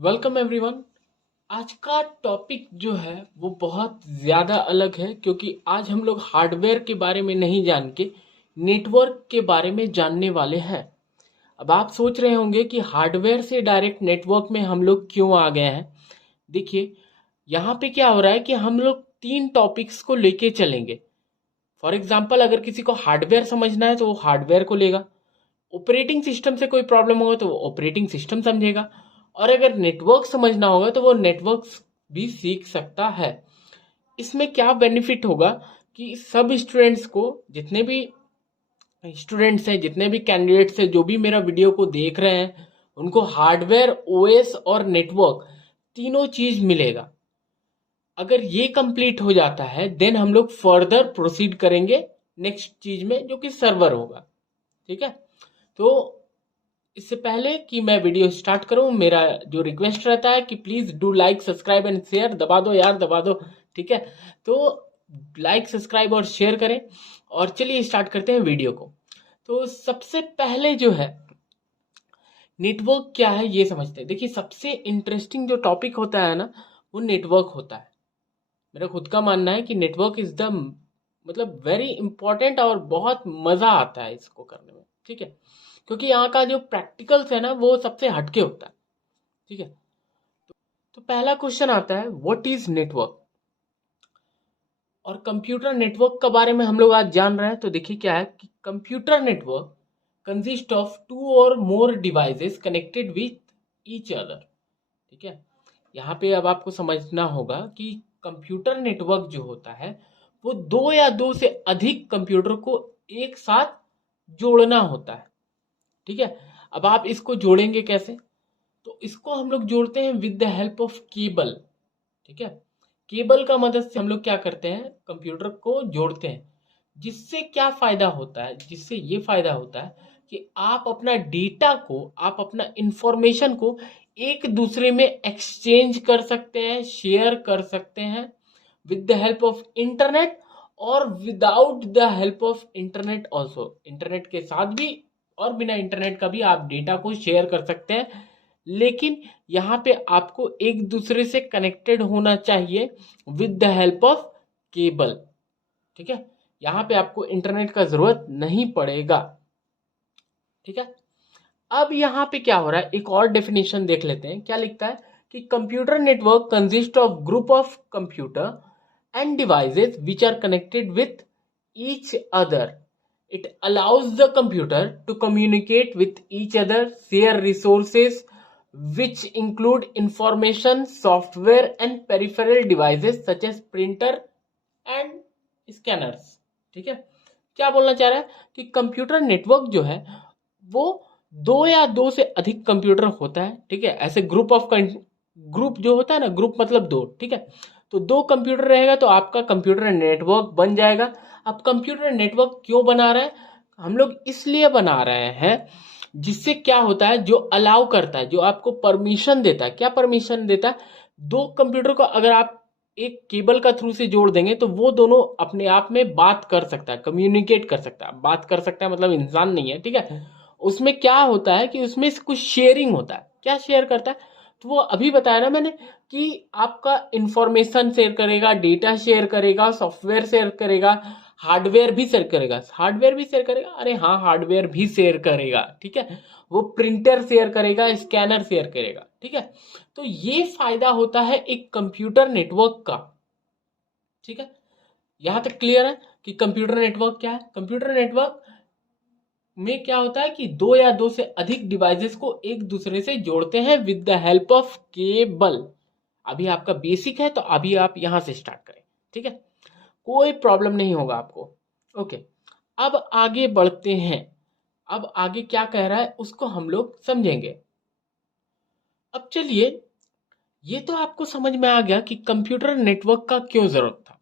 Welcome everyone. आज का topic जो है वो बहुत ज़्यादा अलग है क्योंकि आज हम लोग हार्डवेयर के बारे में नहीं जान के नेटवर्क के बारे में जानने वाले हैं। अब आप सोच रहे होंगे कि हार्डवेयर से डायरेक्ट नेटवर्क में हम लोग क्यों आ गए हैं। देखिए, यहाँ पे क्या हो रहा है कि हम लोग तीन टॉपिक्स को लेके चलेंगे। फॉर एग्जाम्पल, अगर किसी को हार्डवेयर समझना है तो वो हार्डवेयर को लेगा, ऑपरेटिंग सिस्टम से कोई प्रॉब्लम होगा तो वो ऑपरेटिंग सिस्टम समझेगा, और अगर नेटवर्क समझना होगा तो वो नेटवर्क भी सीख सकता है। इसमें क्या बेनिफिट होगा कि सब स्टूडेंट्स को, जितने भी स्टूडेंट्स हैं, जितने भी कैंडिडेट्स हैं, जो भी मेरा वीडियो को देख रहे हैं, उनको हार्डवेयर, ओएस और नेटवर्क तीनों चीज मिलेगा। अगर ये कंप्लीट हो जाता है देन हम लोग फर्दर प्रोसीड करेंगे नेक्स्ट चीज में, जो कि सर्वर होगा। ठीक है, तो इससे पहले कि मैं वीडियो स्टार्ट करूं, मेरा जो रिक्वेस्ट रहता है कि please do like, subscribe and share. दबा दो यार, दबा दो। ठीक है, तो लाइक, सब्सक्राइब और शेयर करें। और चलिए स्टार्ट करते हैं वीडियो को। तो सबसे पहले जो है, नेटवर्क क्या है ये समझते हैं। देखिए, सबसे इंटरेस्टिंग जो टॉपिक होता है ना, वो नेटवर्क होता है। मेरा खुद का मानना है कि नेटवर्क इज द मतलब वेरी इंपॉर्टेंट, और बहुत मजा आता है इसको करने में। ठीक है, क्योंकि यहाँ का जो प्रैक्टिकल्स है ना वो सबसे हटके होता है। ठीक है, तो पहला क्वेश्चन आता है, व्हाट इज नेटवर्क। और कंप्यूटर नेटवर्क के बारे में हम लोग आज जान रहे हैं। तो देखिए क्या है कि computer network consist of two और more devices connected with each other. ठीक है, यहाँ पे अब आपको समझना होगा कि कंप्यूटर नेटवर्क जो होता है वो दो या दो से अधिक कंप्यूटर को एक साथ जोड़ना होता है। ठीक है, अब आप इसको जोड़ेंगे कैसे? तो इसको हम लोग जोड़ते हैं with the help of cable. ठीक है, केबल का मदद से हम लोग क्या करते हैं, कंप्यूटर को जोड़ते हैं। जिससे क्या फायदा होता है? जिससे ये फायदा होता है कि आप अपना डेटा को, आप अपना इंफॉर्मेशन को एक दूसरे में एक्सचेंज कर सकते हैं, शेयर कर सकते हैं with the help of internet और without the help of internet also. Internet के साथ भी और बिना इंटरनेट का भी आप डेटा को शेयर कर सकते हैं। लेकिन यहाँ पे आपको एक दूसरे से कनेक्टेड होना चाहिए with the help of cable. ठीक है, यहाँ पे आपको इंटरनेट का जरूरत नहीं पड़ेगा। ठीक है, अब यहाँ पे क्या हो रहा है, एक और डेफिनेशन देख लेते हैं। क्या लिखता है कि computer network consist of group of computer and devices which are connected with each other. It allows the computer to communicate with each other, share resources, which include information, software, and peripheral devices such as printer and scanners. ठीक है, क्या बोलना चाह रहा है कि computer network जो है वो दो या दो से अधिक कंप्यूटर होता है। ठीक है, ऐसे ग्रुप ऑफ ग्रुप जो होता है ना, ग्रुप मतलब दो। ठीक है, तो दो कंप्यूटर रहेगा तो आपका कंप्यूटर नेटवर्क बन जाएगा। अब कंप्यूटर नेटवर्क क्यों बना रहे हैं हम लोग? इसलिए बना रहे हैं जिससे क्या होता है, जो अलाउ करता है, जो आपको परमिशन देता है। क्या परमिशन देता है? दो कंप्यूटर को अगर आप एक केबल का थ्रू से जोड़ देंगे तो वो दोनों अपने आप में बात कर सकता है, कम्युनिकेट कर सकता है। बात कर सकता है मतलब इंसान नहीं है। ठीक है, उसमें क्या होता है कि उसमें कुछ शेयरिंग होता है। क्या शेयर करता है? तो वो अभी बताया ना मैंने कि आपका इंफॉर्मेशन शेयर करेगा, डेटा शेयर करेगा, सॉफ्टवेयर शेयर करेगा, हार्डवेयर भी शेयर करेगा। हार्डवेयर भी शेयर करेगा, अरे हाँ, हार्डवेयर भी शेयर करेगा। ठीक है, वो प्रिंटर शेयर करेगा, स्कैनर शेयर करेगा। ठीक है, तो ये फायदा होता है एक कंप्यूटर नेटवर्क का। ठीक है, यहां तक क्लियर है कि कंप्यूटर नेटवर्क क्या है? कंप्यूटर नेटवर्क में क्या होता है कि दो या दो से अधिक डिवाइसेस को एक दूसरे से जोड़ते हैं with the help of cable. अभी आपका बेसिक है तो अभी आप यहां से स्टार्ट करें। ठीक है, कोई प्रॉब्लम नहीं होगा आपको। ओके, अब आगे बढ़ते हैं। अब आगे क्या कह रहा है उसको हम लोग समझेंगे। अब चलिए, ये तो आपको समझ में आ गया कि कंप्यूटर नेटवर्क का क्यों जरूरत था।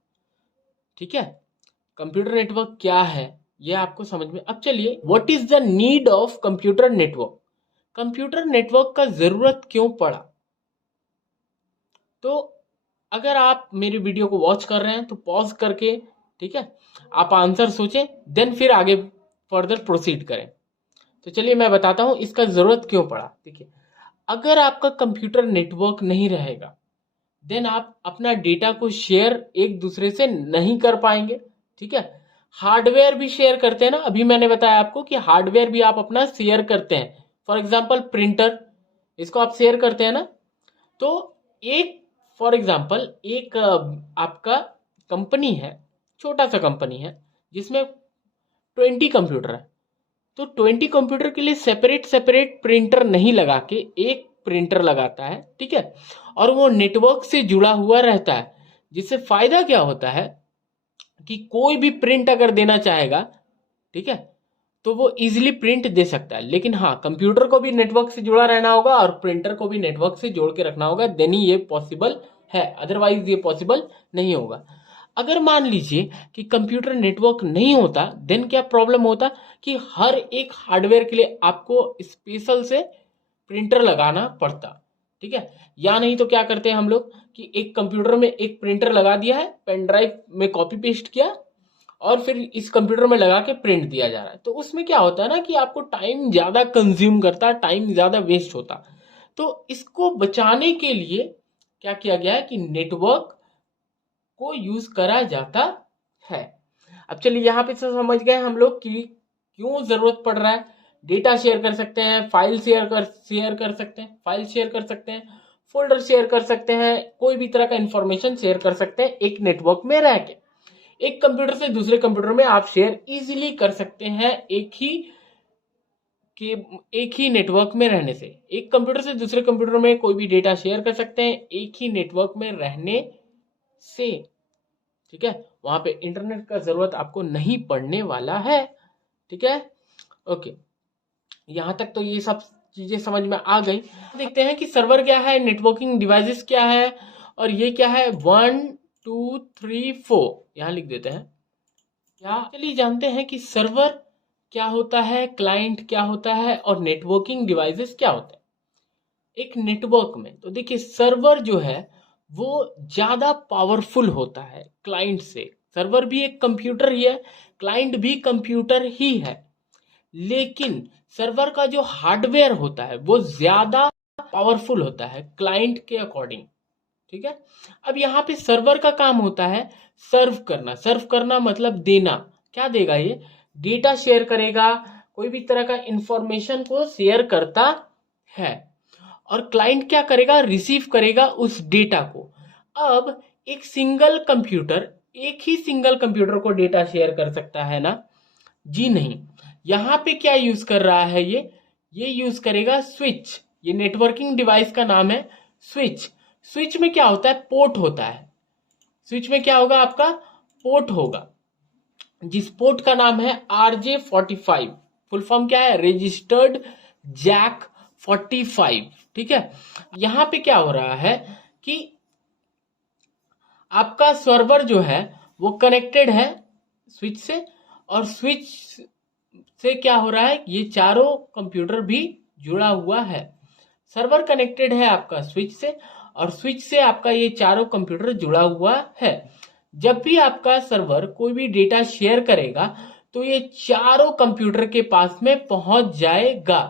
ठीक है, कंप्यूटर नेटवर्क क्या है ये आपको समझ में। अब चलिए, what is the need of computer network. Computer network का जरूरत क्यों पड़ा? तो अगर आप मेरी वीडियो को वॉच कर रहे हैं तो पॉज करके, ठीक है, आप आंसर सोचें, देन फिर आगे फर्दर प्रोसीड करें। तो चलिए मैं बताता हूं इसका जरूरत क्यों पड़ा। ठीक है, अगर आपका कंप्यूटर नेटवर्क नहीं रहेगा देन आप अपना डेटा को शेयर एक दूसरे से नहीं कर पाएंगे। ठीक है, हार्डवेयर भी शेयर करते हैं ना, अभी मैंने बताया आपको कि हार्डवेयर भी आप अपना शेयर करते हैं। फॉर एग्जांपल प्रिंटर, इसको आप शेयर करते हैं ना। तो एक फॉर एग्जांपल एक आपका कंपनी है, छोटा सा कंपनी है जिसमें 20 कंप्यूटर है। तो 20 कंप्यूटर के लिए सेपरेट सेपरेट प्रिंटर नहीं लगा के एक प्रिंटर लगाता है। ठीक है, और वो नेटवर्क से जुड़ा हुआ रहता है, जिससे फायदा क्या होता है कि कोई भी प्रिंट अगर देना चाहेगा, ठीक है, तो वो इजीली प्रिंट दे सकता है। लेकिन हाँ, कंप्यूटर को भी नेटवर्क से जुड़ा रहना होगा और प्रिंटर को भी नेटवर्क से जोड़ के रखना होगा, देन ही ये पॉसिबल है, अदरवाइज ये पॉसिबल नहीं होगा। अगर मान लीजिए कि कंप्यूटर नेटवर्क नहीं होता, देन क्या प्रॉब्लम होता कि हर एक हार्डवेयर के लिए आपको स्पेशल से प्रिंटर लगाना पड़ता। ठीक है, या नहीं तो क्या करते हैं हम लोग कि एक कंप्यूटर में एक प्रिंटर लगा दिया है, पेन ड्राइव में कॉपी पेस्ट किया और फिर इस कंप्यूटर में लगा के प्रिंट दिया जा रहा है। तो उसमें क्या होता है ना कि आपको टाइम ज्यादा कंज्यूम करता, टाइम ज्यादा वेस्ट होता। तो इसको बचाने के लिए क्या किया गया है कि नेटवर्क को यूज करा जाता है। अब चलिए यहाँ पे से समझ गए हम लोग कि क्यों जरूरत पड़ रहा है। डेटा शेयर कर सकते हैं, फाइल शेयर कर सकते हैं, फाइल शेयर कर सकते हैं, फोल्डर शेयर कर सकते हैं, कोई भी तरह का इंफॉर्मेशन शेयर कर सकते हैं एक नेटवर्क में रह के। एक कंप्यूटर से दूसरे कंप्यूटर में आप शेयर इजीली कर सकते हैं एक ही नेटवर्क में रहने से। एक कंप्यूटर से दूसरे कंप्यूटर में कोई भी डेटा शेयर कर सकते हैं एक ही नेटवर्क में रहने से। ठीक है, वहां पे इंटरनेट का जरूरत आपको नहीं पड़ने वाला है। ठीक है, ओके, यहां तक तो ये सब चीजें समझ में आ गई। देखते हैं कि सर्वर क्या है, नेटवर्किंग डिवाइसेस क्या है, और ये क्या है 1 2 3 4 यहां लिख देते हैं। क्या चलिए जानते हैं कि सर्वर क्या होता है, क्लाइंट क्या होता है और नेटवर्किंग डिवाइसेस क्या होता है। एक नेटवर्क में तो देखिए सर्वर जो है वो ज्यादा पावरफुल होता है क्लाइंट से। सर्वर भी एक कंप्यूटर ही है, क्लाइंट भी कंप्यूटर ही है, लेकिन सर्वर का जो हार्डवेयर होता है वो ज्यादा पावरफुल होता है क्लाइंट के अकॉर्डिंग। ठीक है, अब यहाँ पे सर्वर का काम होता है सर्व करना। सर्व करना मतलब देना। क्या देगा ये, डेटा शेयर करेगा, कोई भी तरह का इंफॉर्मेशन को शेयर करता है। और क्लाइंट क्या करेगा, रिसीव करेगा उस डेटा को। अब एक ही सिंगल कंप्यूटर को डेटा शेयर कर सकता है ना? जी नहीं। यहां पे क्या यूज कर रहा है ये यूज करेगा स्विच। ये नेटवर्किंग डिवाइस का नाम है स्विच। स्विच में क्या होता है, पोर्ट होता है। स्विच में क्या होगा, आपका पोर्ट होगा, जिस पोर्ट का नाम है RJ45। फुल फॉर्म क्या है, रजिस्टर्ड जैक 45। ठीक है, यहां पे क्या हो रहा है कि आपका सर्वर जो है वो कनेक्टेड है स्विच से, और स्विच से क्या हो रहा है, ये चारों कंप्यूटर भी जुड़ा हुआ है। सर्वर कनेक्टेड है आपका स्विच से, और स्विच से आपका ये चारों कंप्यूटर जुड़ा हुआ है। जब भी आपका सर्वर कोई भी डेटा शेयर करेगा तो ये चारों कंप्यूटर के पास में पहुंच जाएगा।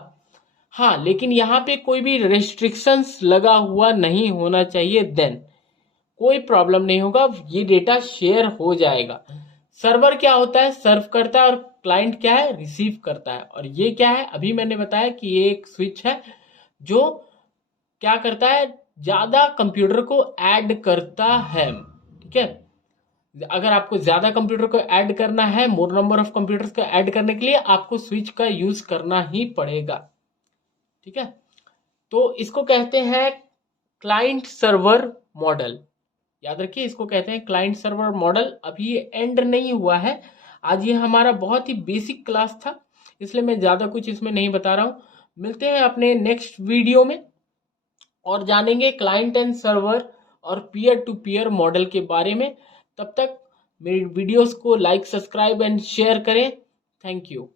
हाँ, लेकिन यहाँ पे कोई भी रेस्ट्रिक्शंस लगा हुआ नहीं होना चाहिए, देन कोई प्रॉब्लम नहीं होगा, ये डेटा शेयर हो जाएगा। सर्वर क्या होता है, सर्व करता है, और क्लाइंट क्या है, रिसीव करता है। और ये क्या है, अभी मैंने बताया कि ये एक स्विच है जो क्या करता है, ज्यादा कंप्यूटर को ऐड करता है। ठीक है, अगर आपको ज्यादा कंप्यूटर को ऐड करना है, मोर नंबर ऑफ कंप्यूटर्स को ऐड करने के लिए आपको स्विच का यूज करना ही पड़ेगा। ठीक है, तो इसको कहते हैं क्लाइंट सर्वर मॉडल। याद रखिए, इसको कहते हैं क्लाइंट सर्वर मॉडल। अभी ये एंड नहीं हुआ है, आज ये हमारा बहुत ही बेसिक क्लास था, इसलिए मैं ज्यादा कुछ इसमें नहीं बता रहा हूं। मिलते हैं अपने नेक्स्ट वीडियो में और जानेंगे क्लाइंट एंड सर्वर और पीयर टू पीयर मॉडल के बारे में। तब तक मेरी वीडियोस को लाइक, सब्सक्राइब एंड शेयर करें। Thank you.